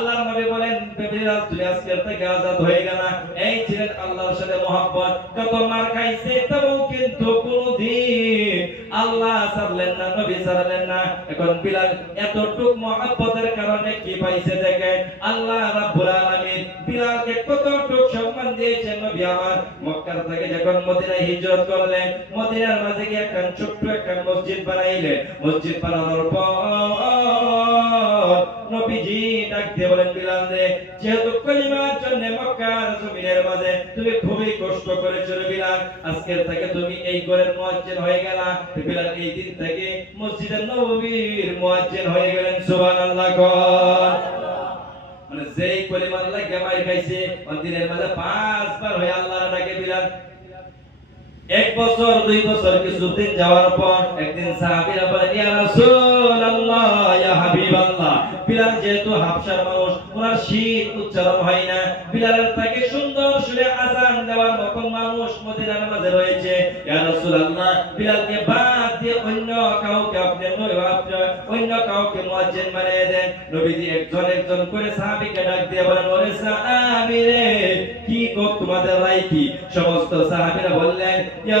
আল্লাহর নবী বলেন বিলাল তুমি আজকের থেকে আজাদ হয়ে গেল। এই ছিলেন আল্লাহর সাথে মহব্বত। কত মার খাইছে তবু কিন্তু কোনদিন আল্লাহ ছাড়লেন না, নবী ছাড়লেন না। এখন বিলাল, এতটুক মহব্বতের কারণে কি পাইছে দেখেন? আল্লাহ রাব্বুল আলামিন বিলালকে কতটুক সম্মান দিয়েছেন নবী আমার। মক্কা থেকে যখন মদিনায় হিজরত করলেন, মদিনার মাঝে গিয়ে একটা ছোট্ট একটা মসজিদ বানাইলেন। মসজিদ বানানোর পর নবীজি ডাক দিয়ে বলেন বিলাল রে যেহেতু কলিমার জন্য মক্কার জমিনের মাঝে তুমি খুবই কষ্ট করেছ বিলাল। আজকের থেকে তুমি এই ঘরের মুয়াজ্জিন হয়ে গেলা। বিলাল, এই দিন থেকে মসজিদের নববীর মুয়াজ্জিন হয়ে গেলেন, সুবহানাল্লাহ কর। মানে যেই কলিমার লাগে মাই খাইছে দিনের মাঝে পাঁচবার হয়ে আল্লাহর ডাকে বিলাল। এক বছর, দুই বছর কিছুদিন যাওয়ার পর একদিন সাহাবীরা বলেন ইয়া রাসূলুল্লাহ, ইয়া হাবিবাল্লাহ। বিলাল যেহেতু হাবশার মানুষ, ওনার শীত উচ্চারণ হয় না। বিলালের থেকে সুন্দর সুরে আজান দেওয়ার মতন মানুষ মদিনার মাঝে রয়েছে। ইয়া রাসূলুল্লাহ, বিলালকে বাদ দিয়ে অন্য কাউকে আপনি নয় অন্য কাউকে মুয়াজ্জিন বানিয়ে দেন। নবীজি একজন একজন করে সাহাবীকে ডাক দিয়ে বলেন, ওরে সাহাবী রে, কি গো তোমাদের কি? সমস্ত সাহাবীরা বললেন, ইয়া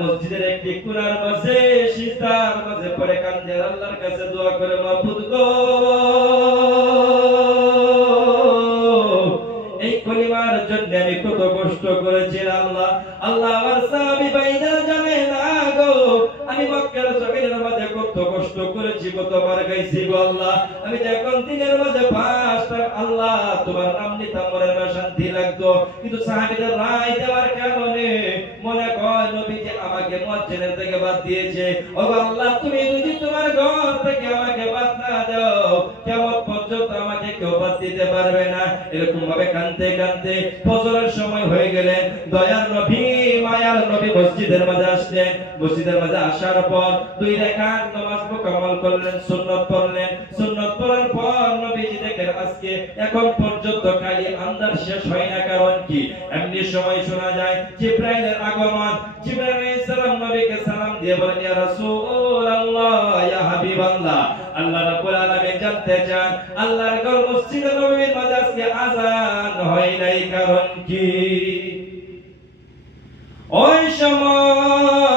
মসজিদের একটি মাঝে মাঝে কান্দে আল্লাহর কাছে দোয়া করে গো। এই কলিমার জন্য আমি কত কষ্ট করেছি আল্লাহ আল্লাহ আমার সাহাবী ভাই জানে আমি মক্কার জমিনের মাঝে কত কষ্ট করেছি কত মার গাইছি আল্লাহ। আমি যখন দিনের মাঝে পাঁচটা, আল্লাহ, তোমার নাম নিতাম মাঝে শান্তি লাগতো। কিন্তু সাহাবীরা রায় দেওয়ার কারণে মনে কয় নবী যে আমাকে মুয়াজ্জিনের থেকে বাদ দিয়েছে। ও আল্লাহ, তুমি যদি তোমার ঘর থেকে আমাকে বাদ না দাও, কেমন কেউ দিতে পারবে না। এরকম ভাবে কানতে কানতে ফজরের সময় হয়ে গেলেন দয়ার নবী, মায়ার নবী মসজিদের মাঝে আসলেন মসজিদের মাঝে আসার পর দুই রাকাত নামাজ মুকম্মল করলেন, সুন্নাত পড়লেন। সুন্নাত পড়ার পর নবীজি দেখেন আজকে এখন পর্যন্ত খালি আন্দার শেষ হয় না, কারণ কি? এমনি সময় শোনা যায় জিব্রাইলের আগমন। জিব্রাইল আলাইহিস সালাম নবীকে সালাম দিয়ে বলেন, ইয়া রাসূলুল্লাহ, ইয়া হাবিবাল্লাহ আল্লাহ রাব্বুল আলামিন জানতে চান আল্লাহর ঘর মসজিদ নববীর মাঝে আজকে আযান হয় নাই কারণ কি? ওই সময়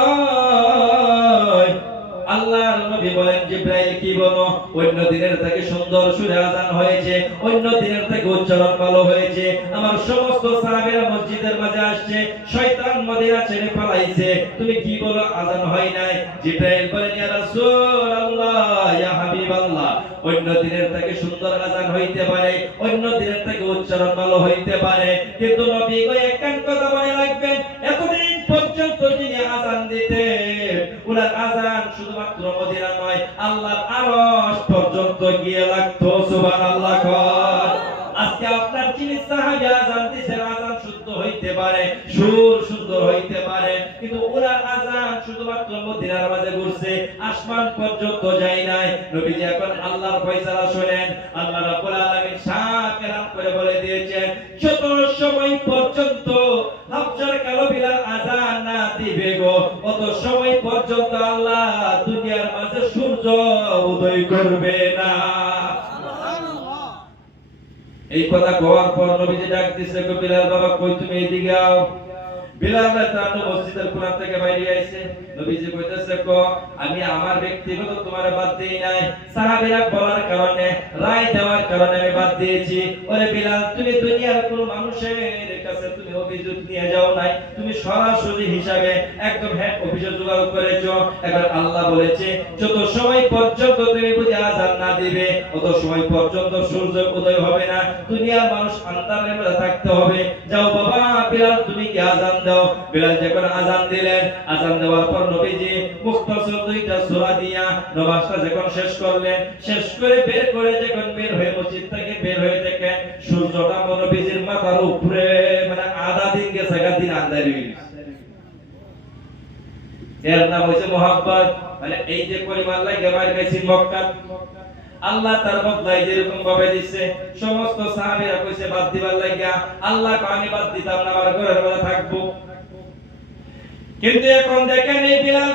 বলেন জিব্রাইল কি বলো অন্য দিনের থেকে সুন্দর সুরে আজান হয়েছে, অন্য দিনের থেকে উচ্চারণ ভালো হয়েছে। আমার সমস্ত সাহাবীরা মসজিদের মাঝে আসছে, শয়তান মদিনা ছেড়ে পালাইছে। তুমি কি বলো, আজান হয় নাই? জিব্রাইল বলেন ইয়া রাসূলুল্লাহ, ইয়া হাবিবাল্লাহ, অন্য দিনের থেকে সুন্দর আজান হইতে পারে, অন্য দিনের থেকে উচ্চারণ ভালো হইতে পারে। কিন্তু নবী গো একখান কথা মনে রাখবেন, এতদিন পর্যন্ত যিনি আজান দিতেন উনার আজান শুধুমাত্র মদিনা নয় আল্লাহর আরশ পর্যন্ত গিয়ে লাগতো সুবহানাল্লাহ আজকে আপনার যিনি সাহাবী আজান দিছেন আজান শুদ্ধ হইতে পারে, সুর সুন্দর হইতে পারে, কিন্তু ওনার আজান শুধুমাত্র মদিনার মাঝে ঘুরছে, আসমান পর্যন্ত যায় নাই। নবীজি এখন আল্লাহর ফয়সালা শুনেন, আল্লাহ রাব্বুল আলামিন এলান করে বলে দিয়েছেন, যত সময় পর্যন্ত হাফজার কালো বিলাল আজান না দিবে গো, অত সময় পর্যন্ত আল্লাহ দুনিয়ার মাঝে সূর্য উদয় করবে না। এই কথা কওয়ার পর নবীজি ডাক দিছে গো বিলাল বাবা কই তুমি এদিকে আও? বিলাল মসজিদের থেকে বাইরে আইছে। নবীজি কইতেছে আমি আমার ব্যক্তিগত বাদ দেই নাই। সাহাবীরা বলার কারণে, রায় দেওয়ার কারণে আমি বাদ দিয়েছি। ওরে বিলাল, তুমি দুনিয়ার কোনো মানুষের কাছে তুমি অভিযোগ নিয়ে যাও নাই। তুমি সরাসরি হিসাবে একদম করেছ। এবার আল্লাহ বলেছে, যত সময় পর্যন্ত তুমি বুঝে আজান না দিবে তত সময় পর্যন্ত সূর্য উদয় হবে না। দুনিয়ার মানুষ আন্দারের মধ্যে থাকতে হবে। যাও বাবা, বিলাল, তুমি কি আজান দাও? বিলাল যখন আজান দিলেন, আজান দেওয়ার পর নবীজি মুখতাসর দুইটা সূরা দিয়া নামাজটা যখন শেষ করলেন, শেষ করে বের করে যখন বের হয়ে মসজিদ থেকে বের হয়ে দেখেন সূর্যটা নবীজির মাথার উপরে মানে আধা দিন গেছে গা দিন আন্দারি হয়ে গেছে। এর নাম হচ্ছে মোহাব্বত মানে এই যে পরিমাণ লাগে মার গেছি মক্কা আল্লাহ তার বদলাই যেরকম ভাবে দিচ্ছে সমস্ত সাহাবীরা কইছে, বাদ দিবার লাগিয়া আল্লাহ আমি বাদ দিতাম না, আমার ঘরের মধ্যে থাকব। কিন্তু এখন দেখেন এই বিলাল,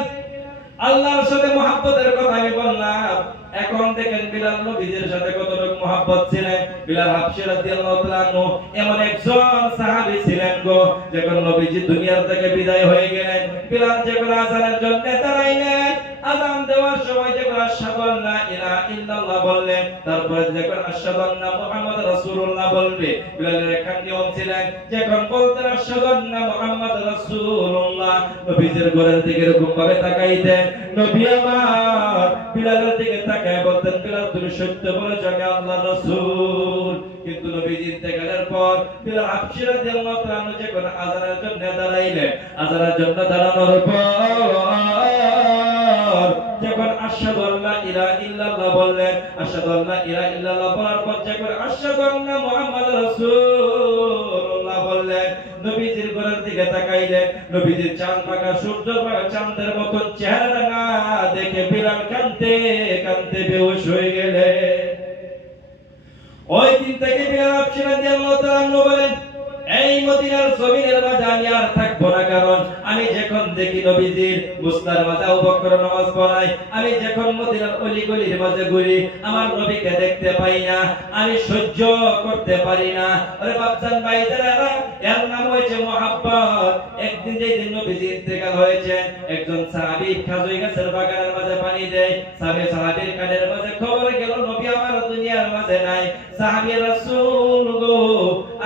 আল্লাহর সাথে মহাব্বতের কথা আমি বললাম, এখন দেখেন বিলাল নবীদের সাথে কতটুকু মহাব্বত ছিলেন। বিলাল হাবশী রাদিয়াল্লাহু তাআলা এমন একজন সাহাবী ছিলেন গো, যখন নবীজি দুনিয়ার থেকে বিদায় হয়ে গেলেন। বিলাল যখন আজানের জন্য দাঁড়াইলেন আজান দেওয়ার সময় যখন আশহাদু আল্লা ইলাহা ইল্লাল্লাহ বললেন, তারপরে যখন আশহাদু আন্না মুহাম্মদ রাসূলুল্লাহ বলবে। বিলালের একখান নিয়ম ছিলেন যখন বলতেন আশহাদু আন্না মুহাম্মদ রাসূলুল্লাহ। নবীজির ঘরের দিকে এরকম ভাবে তাকাইতেন, নবী আমার বিলালের দিকে তাকায় বলতেন বিলাল তুমি সত্য বলেছ আমি আল্লাহর রাসূল। কিন্তু নবীজি ইন্তেকালের পর বিলাল হাবশী রাদিয়াল্লাহু তাআলা যখন আজানের জন্য দাঁড়াইলেন। আজানের জন্য দাঁড়ানোর পর যখন আশহাদু আল্লা ইল্লাল্লাহ বললেন আশহাদু আল্লা ইল্লাল্লাহ বলার পর যখন আশহাদু মুহাম্মাদুর রাসূলুল্লাহ বললেন, নবীজির ঘরের দিকে তাকাইলেন, নবীজির চাঁদ পাকা সূর্য পাকা চাঁদের মতন চেহারা না দেখে বিলাল কাঁদতে কাঁদতে বেহুশ হয়ে গেলেন। ওই দিন থেকে বিলাল রাদিয়াল্লাহু তাআলা বলেন এই মদিনার জমিনের মাঝে আমি আর থাকব না, কারণ আমি যখন দেখি নবীজির মুসলার মাঝে বকর নামাজ পড়াই আমি যখন মদিনার অলি গলির মাঝে ঘুরি, আমার নবীকে দেখতে পাই না, আমি সহ্য করতে পারি না। আরে বাপজান ভাইজারা এর নাম হয়েছে মোহাব্বত। একদিন যেই দিন নবীজি ইন্তেকাল হয়েছে, একজন সাহাবী খাজুই গাছের বাগানের মাঝে পানি দেয়। সাহাবী সাহাবীর কানের মাঝে খবর গেল, নবী আমার দুনিয়ার মাঝে নাই। সাহাবী রাসূল গো,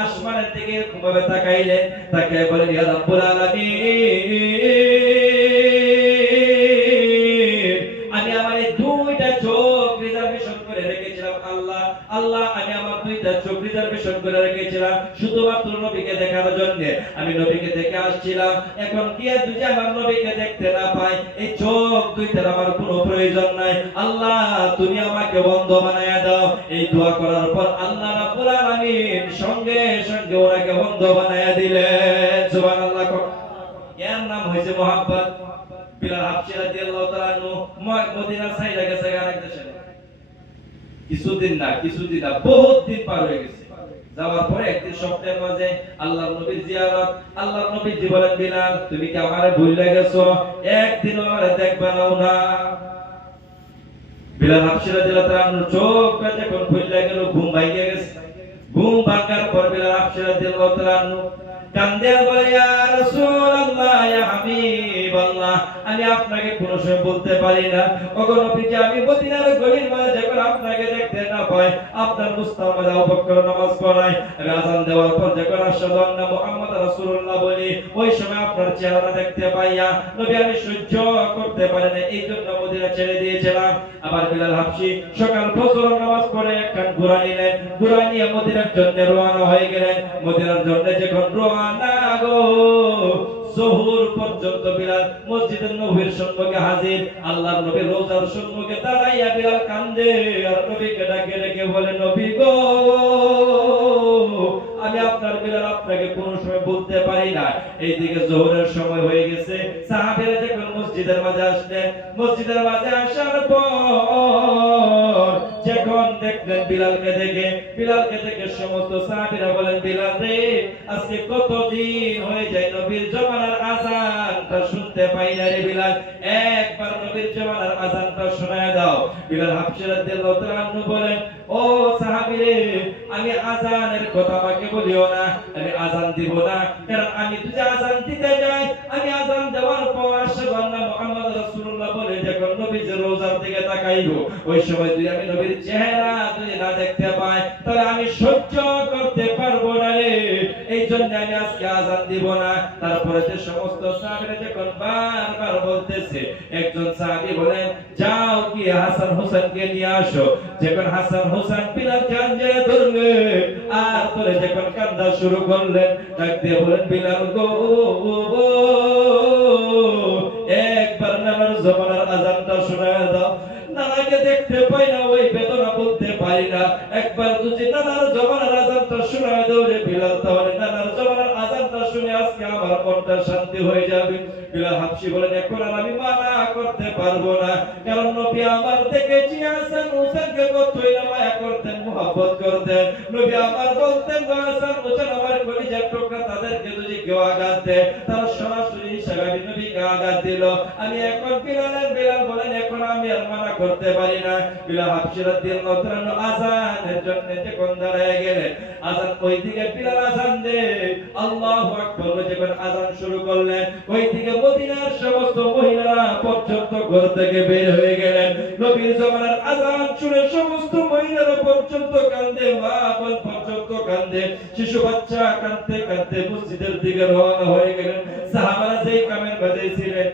আসমানের দিকে এরকম ভাবে তাকাইলেন তাকায় বলেন ইয়া রাব্বুল আলামিন। রিজার্ভেশন করে রেখেছিলাম, শুধুমাত্র নবীকে দেখার জন্য। আমি নবীকে দেখে আসছিলাম, এখন আর যদি আমার নবীকে দেখতে না পাই, এই চোখ দুইটার আমার কোনো প্রয়োজন নাই। আল্লাহ, তুমি আমাকে বন্ধ বানায়া দাও। এই দোয়া করার পর আল্লাহ রাব্বুল আলামিন সঙ্গে সঙ্গে ওনাকে বন্ধ বানায়া দিলেন সুবহানাল্লাহ এর নাম হয়েছে মোহাব্বত বিলাল হাবশী রাদিয়াল্লাহু তাআলা আনহু। মদিনা সাইরা গেছে আরেক দেশে। কিছুদিন না কিছুদিন না, বহুত দিন পার হয়ে গেছে। যাওয়ার পরে একদিন স্বপ্নের মাঝে আল্লাহর নবীর জিয়ারত, আল্লাহর নবী বলেন বিলাল, তুমি কি আমারে ভুলে গেছো? একদিন আমারে দেখবা না বিলাল হাবশী রাদিয়াল্লাহু তাআলা আনহু চোখটা যখন ভুলে গেল, ঘুম ভাঙিয়ে গেছে। ঘুম ভাঙার পর বিলাল হাবশী রাদিয়াল্লাহু তাআলা কান্দে বলে, ইয়া রাসূলুল্লাহ, ইয়া হাবিবাল্লাহ আমি আপনাকে কোনো সময় বলতে পারি না। ওগো নবীজি, আমি মদিনার গলির মাঝে যখন আপনাকে দেখতে না পাই, আপনার মুস্তামাদে আবু বকর নামাজ পড়াই আমি আযান দেওয়ার পর যখন আশহাদু আন্না মুহাম্মাদ রাসূলুল্লাহ বলি, ওই সময় আপনার চেহারা দেখতে পাইয়া, নবী, আমি সহ্য করতে পারি না, এই জন্য মদিনা ছেড়ে দিয়েছিলাম। আবার বিলাল হাবশী সকাল ফজর নামাজ পড়ে একখান ঘোড়া নিলেন। ঘোড়া নিয়ে মদিনার জন্য রওনা হয়ে গেলেন। মদিনার জন্য যখন রওনা গো জহুর পর্যন্ত বিলাল মসজিদের নবীর সম্মুখে হাজির। আল্লাহর নবী রোজার সম্মুখে দাঁড়াইয়া বিলাল কান্দে। আর নবীকে ডাকে ডেকে বলে, নবী গো, আমি আপনার বিলাল আপনাকে কোন সময় বলতে পারি না। এইদিকে জোহরের সময় হয়ে গেছে। সাহাবীরা যখন মসজিদের মাঝে আসলেন, মসজিদের মাঝে আসার পর দেখলেন বিলালকে দেখে বিলালকে দেখে সমস্ত সাহাবীরা বলেন, বিলাল রে, আজকে কতদিন হয়ে যায় নবীর জমানার আজানটা শুনতে পাই না রে বিলাল। একবার নবীর জমানার আজানটা শোনায় দাও। বিলাল হাবশী রাদিয়াল্লাহু তাআলা বলেন, ও সাহাবী রে, আমি আজানের কথা আমাকে বলিও না, আমি আজান দিব না, কারণ আমি যদি আজান দিতে যাই, আমি আজান দেওয়ার পর আন্না মুহাম্মদ রাসূলুল্লাহ বলে যখন নবীর রোজার দিকে তাকাইবো, ওই সময় তুই আমি নবীর চেহারা দেখতে পাই, তাহলে আমি সহ্য করতে পারব না রে। এই জন্য আমি আজকে আজান দিব না। তারপরে যে সমস্ত যখন বারবার বলতেছে, একজন বলেন, যাও কি হাসান হোসেনকে নিয়ে আসো। যখন হাসান হোসেন ধরলে, আর যখন কান্দা শুরু করলেন বলেন গো, একবার নানার জমানার আজানটা দাও। নানাকে দেখতে পাই না, ওই বলতে পারি না একবার যদি নানার জমানার আজানটা শোনা রে বিলাল, তাহলে নানার জমানার আজানটা শুনে আজকে আমার মনটা শান্তি হয়ে যাবে। বিলাল হাফসি বলেন, এখন আর আমি মানা করতে পারব না। কারণ নবী আমার দেখেছি হাসান হোসেনকে কতই মায়া করতেন, মোহাব্বত করতেন। নবী আমার বলতেন হাসান হোসেন আমার কলিজার টুকরা তাদেরকে যদি কেউ আঘাত দেয়, তারা সরাসরি হিসাবে আমি নবীকে আঘাত দিল। আমি এখন বিলালের বিলাল বলেন, এখন আমি আর মানা করতে পারি না। বিলাল হাফসি রাদিয়াল্লাহু তাআলা আযানের জন্য যখন দাঁড়ায় গেলেন আযান ওই দিকে বিলাল আযান দে। আল্লাহু আকবার যখন আযান শুরু করলেন ওই দিকে মদিনার সমস্ত মহিলারা পর্যন্ত ঘর থেকে বের হয়ে গেলেন। নবীর জমানার আজান শুনে সমস্ত মহিলারা পর্যন্ত কান্দে, মা পর্যন্ত কান্দে। শিশু বাচ্চা কাঁদতে কাঁদতে মসজিদের দিকে রওনা হয়ে গেলেন। সাহাবারা সেই কামের বাজে ছিলেন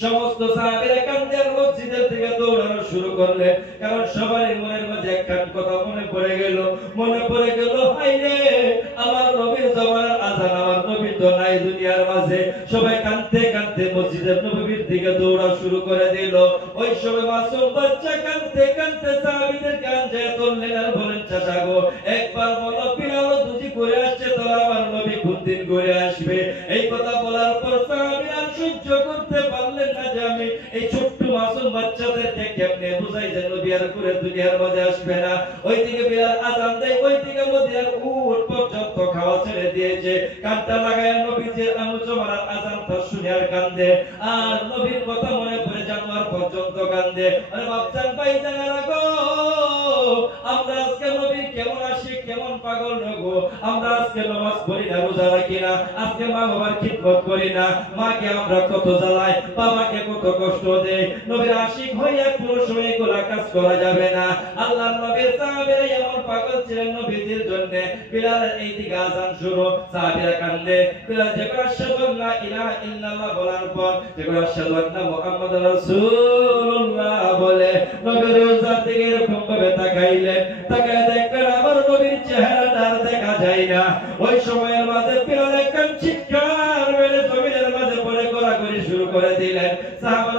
সমস্ত সাহাবীরা কান্দের মসজিদের দিকে দৌড়ানো শুরু করলে, কারণ সবারই মনের মাঝে একখান কথা মনে পড়ে গেল। মনে পড়ে গেল হাই রে, আমার নবীর জমানার আজান আমার নবী তো নাই দুনিয়ার মাঝে। সবাই কাঁদতে কাঁদতে মসজিদের নবীর দিকে দৌড়া শুরু করে দিল। ওই সময় মাসুম বাচ্চা কাঁদতে কাঁদতে সাহাবীদের কান যায় তুললেন আর বলেন, চাচা গো, একবার বলো, পিলাল দুজি করে আসছে তাহলে আমার নবী দিন করে আসবে। এই কথা বলার পর আর সহ্য করতে পারলেন না যে আমি এই ছোট্ট মাসুম বাচ্চাদেরকে কেমনে বুঝাই যে নবী আর করে দুনিয়ার মাঝে আসবে না। ওইদিকে বিলাল আজান দেয়, ওইদিকে মদিনার উট পর্যন্ত খাওয়া ছেড়ে দিয়েছে। কানটা লাগায় শুনে আর কান্দে। আর নবীর কথা মনে পড়ে জানোয়ার পর্যন্ত কান্দে। আরে জানারা গো! আমরা আজকে নবীর কেমন আসি কেমন পাগল রগো আমরা আজকে নামাজ পড়ি না, রোজা রাখি না, আজকে মা বাবার খিদমত করি না, মাকে আমরা কত জ্বালাই, বাবাকে কত কষ্ট দেই। নবীর আশিক হইয়া কোনো সময় এগুলা কাজ করা যাবে না। আল্লাহর নবীর সাহাবীরা এমন পাগল ছিলেন নবীজির জন্য। বিলালের এই দিকে আজান শুরু, সাহাবীরা কান্দে। বিলাল যখন আশহাদু আল্লা ইলাহা ইল্লাল্লাহ বলার পর যখন আশহাদু আন্না মুহাম্মাদুর রাসূলুল্লাহ বলে, নবীর রোজার দিকে এরকম ভাবে তাকাইলেন তাকায় দেখলেন আমার নবীর চেহারাটা আর দেখা যায় না। ওই সময়ের মাঝে বিলাল একখান চিৎকার মেরে জমিনের মাঝে পড়ে গড়াগড়ি শুরু করে দিলেন। সাহাবারা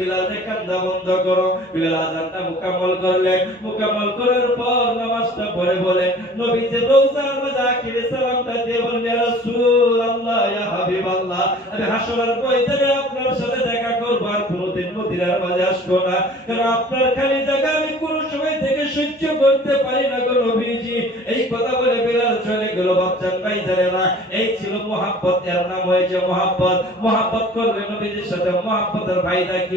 বিলালকে কান্দা বন্ধ করো। বিলাল আজানটা মুকাম্মল করলেন মুকাম্মল করার পর নামাজটা পড়ে বলে নবী যে রোজার মাঝে আখিরে সালামটা দিয়ে বললেন, ইয়া রাসূলুল্লাহ, ইয়া হাবিবাল্লাহ, আমি হাসরের ময়দানে আপনার সাথে দেখা করব আর কোনোদিন মদিনার মাঝে আসব না। কারণ আপনার খালি জায়গা আমি কোন সময় থেকে সহ্য করতে পারি না গো নবীজি। এই কথা বলে বিলাল চলে গেল জানে না। এই ছিল মোহাব্বত, এর নাম হয়েছে মোহাব্বত। মোহাব্বত করলে নবীজির সাথে মোহাব্বতের ফায়দা কি